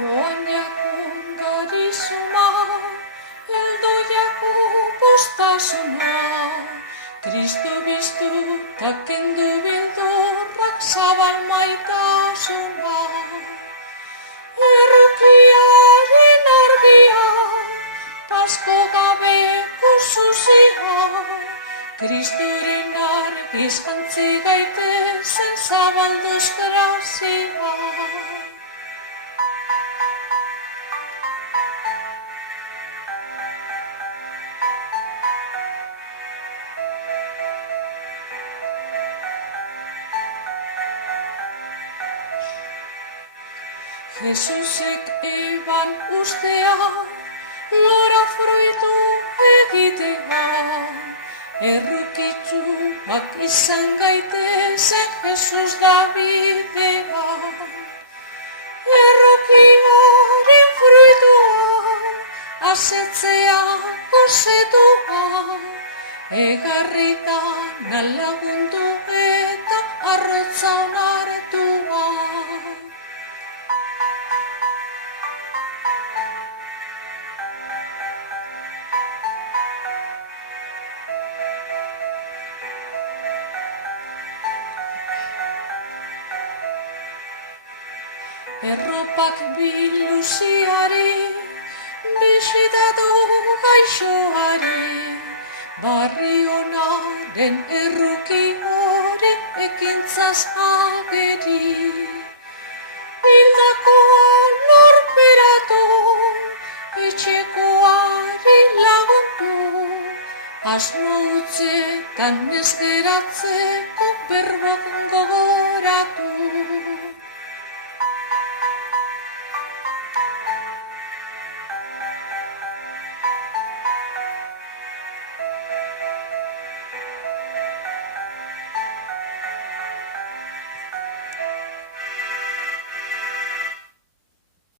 Joan jakun garizuma, eldo jaku postasuna, Kristu biztu ta kendu beldorrak zabal maitasuna. Errukiaren argia, pasko gabeko zuzia, Kristuren argiz jantzi gaitezen zabalduz grazia. Jesusek eban ustea, lora fruitu egitea, errukitsuak izan gaitezen Jesus da bidea. Errukiaren fruitua, asetzea gozetua, egarritan alagundu eta arrotza onartua. Erropak biluziari, bisitatu gaixoari, barri honaren erruki hori ekintzaz ageri. Hildakoa lurperatu, etxekoari lagundu, asmo utzetan ez geratzeko berbak